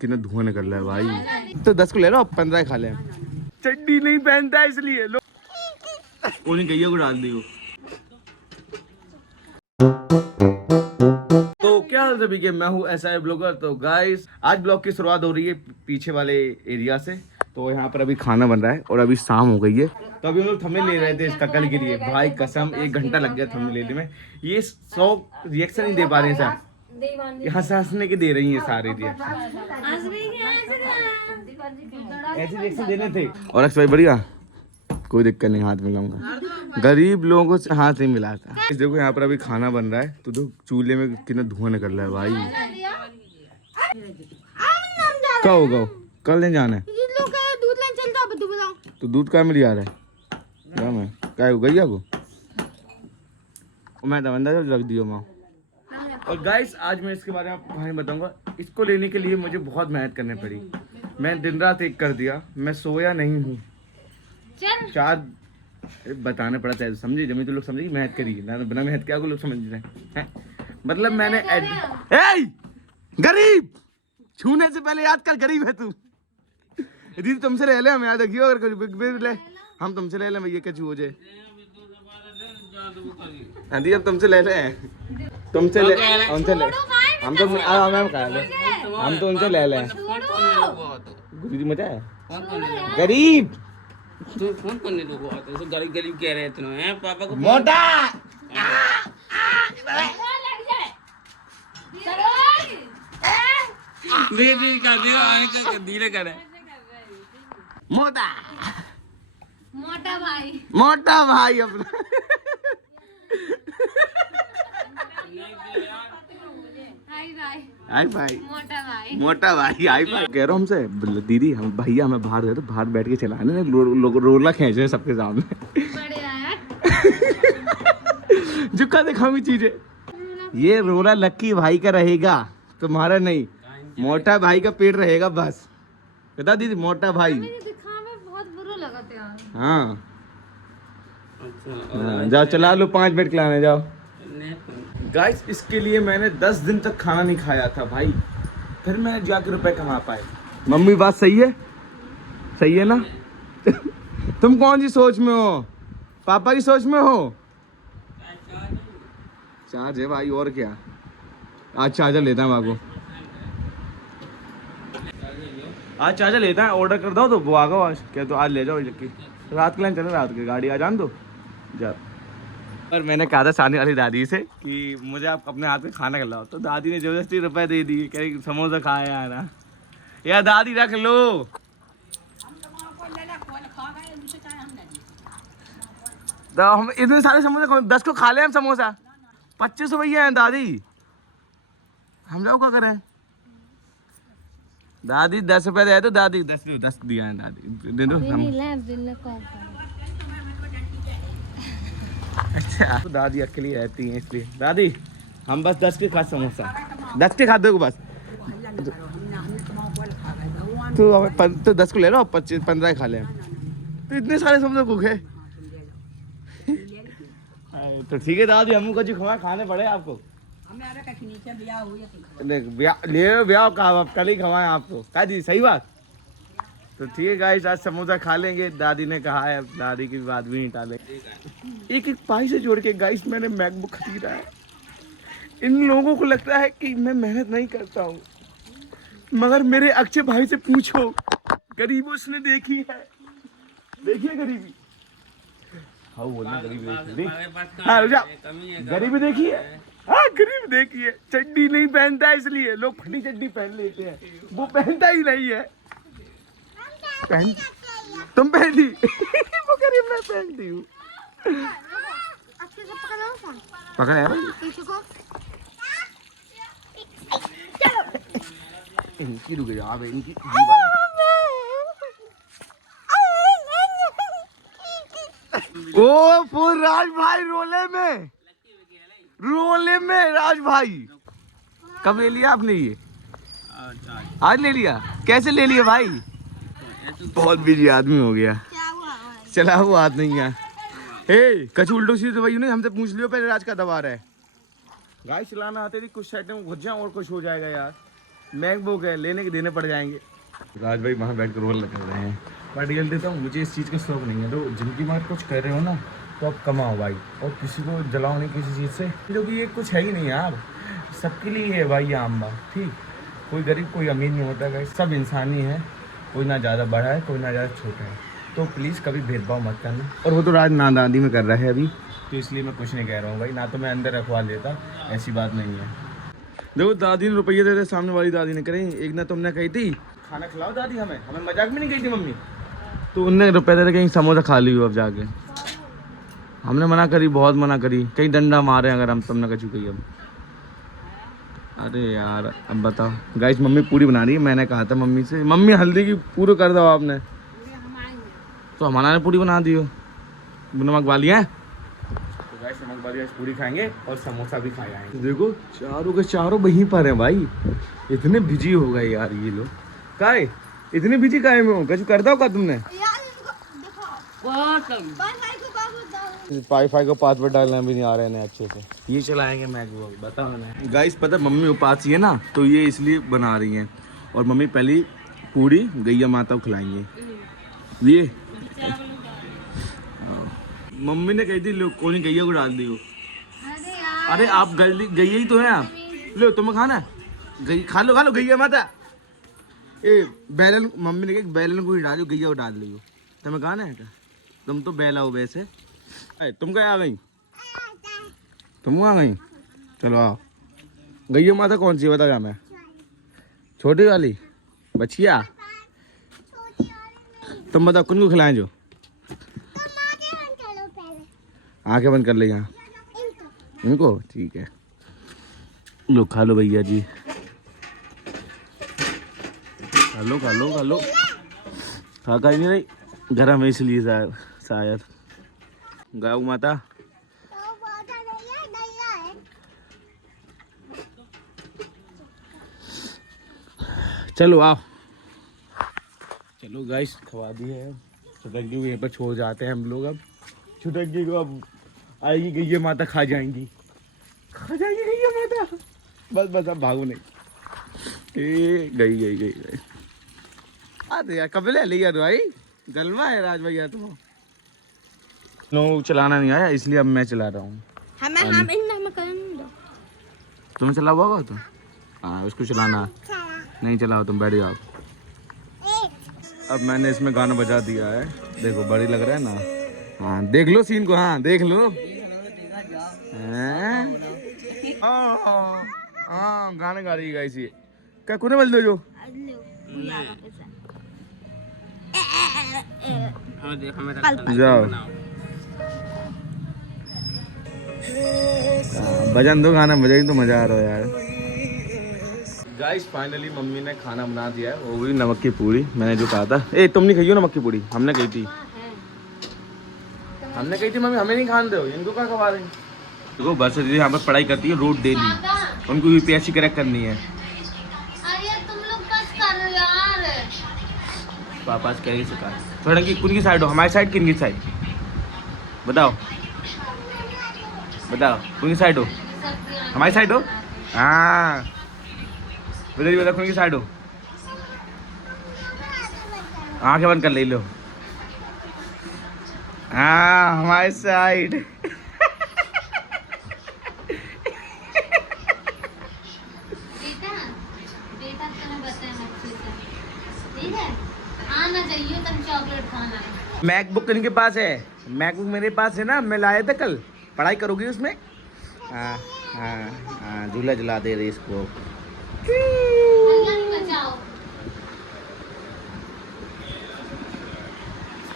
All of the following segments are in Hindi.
कितना धुआं निकल रहा है भाई। तो 10 को ले लो, 15 खा ले। चड्डी नहीं पहनता इसलिए लो उन्हें गैया को डाल दी। तो क्या हाल सभी के, मैं हूँ SI ब्लॉगर। तो गाइस आज ब्लॉग की शुरुआत हो रही है पीछे वाले एरिया से। तो यहाँ पर अभी खाना बन रहा है और अभी शाम हो गई है। तो अभी हम लोग थंबनेल ले रहे थे इसका कल के लिए। भाई कसम 1 घंटा लग गया थंबनेल लेने में। ये 100 रिएक्शन नहीं दे पा रहे हैं सर, यहाँ से हंसने के दे रही है सारे रिएक्शन, ऐसे रिएक्शन देने थे। और अक्स भाई बढ़िया, कोई दिक्कत नहीं, हाथ मिलाऊंगा। गरीब लोगों से हाथ नहीं मिलाता। देखो यहाँ पर अभी खाना बन रहा है तो चूल्हे में कितना धुआं निकल रहा है भाई। क्या होगा, कल नहीं जाना है तो दूध का मिल जा रहा है क्या? मैं क्या हो गैया को मैं दवंदा जब रख दियो माँ। और गाइस आज मैं इसके बारे में भाई बताऊंगा। इसको लेने के लिए मुझे बहुत मेहनत करनी पड़ी। मैं दिन रात एक कर दिया, मैं सोया नहीं हूँ। चार बताना पड़ा था, समझे? जब तो लोग समझे मेहनत करी ना, बिना मेहनत क्या को लोग समझ रहे हैं। मतलब मैंने गरीब छूने से पहले याद कर, गरीब है तू। दीदी तुमसे ले ले, हम याद रखियो। अगर ले हम तुमसे ले ले भैया, कचू हो जाए। दी अब तुमसे ले ले, तुमसे ले, उनसे ले। हम तो हम तो उनसे ले लें। दीदी मजा है गरीब। तू फोन करने लोगों आते तो गरीब गरीब कह रहे थे हैं पापा को मोटा दीदी का दिया आने धीरे करे। मोटा भाई, मोटा भाई अपना। हाय भाई, मोटा भाई हाय भाई कह रहा हूँ हमसे। दीदी हम भैया हमें बाहर गए तो बाहर बैठ के चलाने रोला खींच रहे सबके सामने। जुक्का दिखाऊंगी चीजें। ये रोला लक्की भाई का रहेगा, तुम्हारा नहीं। मोटा भाई का पेट रहेगा बस। बता दीदी, मोटा भाई बहुत बुरा लगा था यार। हाँ जाओ चला लो, 5 मिनट खिलाने जाओ। गाइस इसके लिए मैंने 10 दिन तक खाना नहीं खाया था भाई, फिर मैं जाके रुपए कमा पाए। मम्मी बात सही है, सही है ना? तुम कौन सी सोच में हो? पापा की सोच में हो? चार्ज है भाई, और क्या। आज चार्जर लेता है बाबू, आज चार्जर लेता है। ऑर्डर कर दो तो वो आ गो आज। क्या तो आज ले जाओ, रात के लिए चले, रात की गाड़ी आ जान दो जा। और मैंने कहा था सामने वाली दादी से कि मुझे आप अपने हाथ में खाना खिलाओ, तो दादी ने जबरदस्ती रुपए दे दिए। कह रही समोसा खाया ना यार, दादी रख लो। तो हम इतने सारे समोसे 10 को खा ले हम समोसा। 25 रुपये हैं दादी, हम लोग क्या करें? दादी 10 रुपए दे तो दादी 10 दिया है दादी, दे दो हम। अच्छा तो दादी अकेली रहती है इसलिए। दादी हम बस 10 के खा समोसा, 10 के खाते को बस। तो 10 को ले लो, 25 15 खा ले। तो इतने सारे समोसे को गए। तो ठीक है दादी, हम कुछ खाने पड़े आपको। ब्याह का कल ही खवाए आपको, क्या जी? सही बात। तो ठीक है गाइस, आज समोसा खा लेंगे। दादी ने कहा है, दादी की बात भी नहीं टाले। एक एक पाई से जोड़ के गाइस मैंने मैकबुक खरीदा है। इन लोगों को लगता है कि मैं मेहनत नहीं करता हूँ, मगर मेरे अक्षय भाई से पूछो, गरीबी उसने देखी है। देखिए गरीबी, हाँ बोलना गरीबी, हाँ गरीबी देखी है। हाँ गरीब देखिए, चड्डी नहीं पहनता इसलिए लोग फटी चड्डी पहन लेते हैं, वो पहनता ही नहीं है। तुम पहनी वो गरीब मैं पहनती हूँ। पकड़ा है इनकी, रुक जाओ इनकी। ओ फुल राज भाई रोले में राज भाई। कब ले लिया आपने ये? आज ले लिया? कैसे ले लिया भाई? बहुत बिजी आदमी हो गया, चला वो हाथ नहीं है। हे कछु उल्टो सीधे तो भाई ने हमसे पूछ लियो पहले, राज का दबा रहा है। गाय चलाना आते थी, कुछ साइड में घुस जाओ और कुछ हो जाएगा यार। मैकबुक है, लेने के देने पड़ जाएंगे। राज भाई वहाँ बैठ कर रोल कर रहे हैं। पार्टिकल देता हूँ, मुझे इस चीज़ का शौक नहीं है। तो जिनकी बात कुछ कर रहे हो ना तो आप कमाओ भाई, और किसी को जलाओ नहीं किसी चीज़ से, क्योंकि ये कुछ है ही नहीं यार, सबके लिए है भाई ये आम बात। ठीक, कोई गरीब कोई अमीर नहीं होता भाई, सब इंसान ही है, कोई ना ज़्यादा बड़ा है कोई ना ज़्यादा छोटा है। तो प्लीज़ कभी भेदभाव मत करना। और वो तो राज नादानी में कर रहा है अभी, तो इसलिए मैं कुछ नहीं कह रहा हूँ भाई, ना तो मैं अंदर रखवा लेता, ऐसी बात नहीं है। देखो दादी ने रुपये दे रहे, सामने वाली दादी ने करी, एक ना तुमने कही थी खाना खिलाओ दादी, हमें मजाक में नहीं कही थी मम्मी, तो उनने रुपये दे रहे कहीं समोसा खा ली हो अब जाके। हमने मना करी, बहुत मना करी, कहीं डंडा मारे अगर हम तुमने कचू कही अब। अरे यार अब बताओ गाइस, मम्मी पूरी बना रही है, मैंने कहा था मम्मी से, मम्मी हल्दी की पूरी कर दो आपने, तो हमारा ने पूरी बना दी हो, नमक वाली है। तो गाइस नमक वाली आज पूरी खाएंगे और समोसा भी खाए आएंगे। देखो चारों के चारों वहीं पर हैं भाई, इतने बिजी हो गए यार ये लोग। काहे इतने बिजी काहे में हो, कुछ कर दो का तुमने? वाईफाई को पासवर्ड डालना भी नहीं आ रहे हैं अच्छे से, ये चलाएंगे मैकबुक, बताओ ना गाइस। पता मम्मी उपासी है ना, तो ये इसलिए बना रही हैं, और मम्मी पहली पूरी गैया माता को खिलाएंगे। ये मम्मी ने कही थी लो कौन गैया को डाल दियो। अरे आप गैया ही तो हैं आप, लो तुम्हें खाना गई, खा लो गैया माता। ए बैलन, मम्मी ने कहा बैलन को ही डालो, गैया को डाल दियो, तुम्हें खाना है क्या? तुम तो बैला हो वैसे। तुम क्या आ गई, तुम आ गई, चलो आओ। गैया माता कौन सी बता मैं? छोटी वाली बचिया, तुम बताओ कौन को खिलाएं? जो आंखें बंद कर ले यहाँ, इनको ठीक है, लो खा लो भैया जी, खा लो खा लो खा लो, खा नहीं रही गरम है इसलिए शायद। गाऊ माता चलो आओ, चलो गाइस खवा दिए है, छुटकी को यहीं पर छोड़ जाते हैं हम लोग। अब छुटकी को अब आएगी गैया माता, खा जाएंगी गैया माता, बस अब भागो नहीं। ए गई। अरे यार कब ले लिया भाई, गलवा है राज भैया तुम नो चलाना नहीं आया, इसलिए अब मैं चला रहा हूँ। तुम चला हुआ होगा तो हाँ, उसको चलाना नहीं, चलाओ तुम, बैठ जाओ। अब मैंने इसमें गाना बजा दिया है, देखो बड़ी लग रहा है ना। हाँ देख लो सीन को, हाँ देख लो। हाँ गाने गा रही है गाइस, ये क्या कोने बोल दो जो जाओ भजन दो, गाना बजाई तो मजा आ रहा है यार। गाइस फाइनली मम्मी ने खाना बना दिया है, वो भी नमक की पूरी, मैंने जो कहा था। ए तुम नहीं खाई हो नमक की पूरी? हमने कही थी मम्मी, हमें नहीं खाने दो, इनको क्या खवा रही। देखो बस दीदी यहाँ पर पढ़ाई करती है रोज डेली, उनको यूपीएससी क्रैक करनी है। पापा से कह सका थोड़ा कि किन की साइड हो, हमारी साइड किन की साइड बताओ कौन की साइड हो? हमारी साइड हो? हाँ बता कौन की साइड हो? आंखें बंद कर ले लो, हाँ हमारी साइड। मैकबुक किन के पास है? मैकबुक मेरे पास है ना, मैं लाया था कल, पढ़ाई करोगी उसमें? हाँ हाँ हाँ झूला झुला दे रही इसको।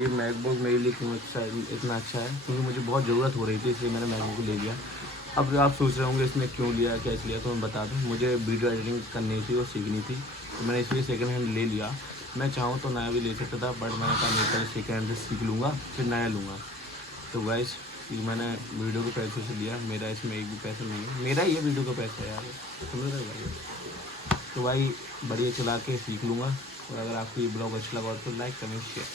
ये मैकबुक मेरे लिए क्यों इतना अच्छा है, क्योंकि मुझे बहुत ज़रूरत हो रही थी, इसलिए मैंने मैकबुक ले लिया। अब आप सोच रहे होंगे इसमें क्यों लिया, क्या इसलिए, तो मैं बता दूं, मुझे वीडियो एडिटिंग करनी थी और सीखनी थी, तो मैंने इसलिए सेकंड हैंड ले लिया। मैं चाहूँ तो नया भी ले सकता था, बट मैंने कहा नहीं पहले सेकंड हैंड से सीख लूँगा फिर नया लूँगा। तो गाइस ये मैंने वीडियो के पैसे से लिया, मेरा इसमें एक भी पैसा नहीं है, मेरा ये वीडियो का पैसा है यार, समझ रहे भाई। तो भाई बढ़िया चला के सीख लूँगा, और अगर आपको ये ब्लॉग अच्छा लगा तो लाइक कमेंट शेयर।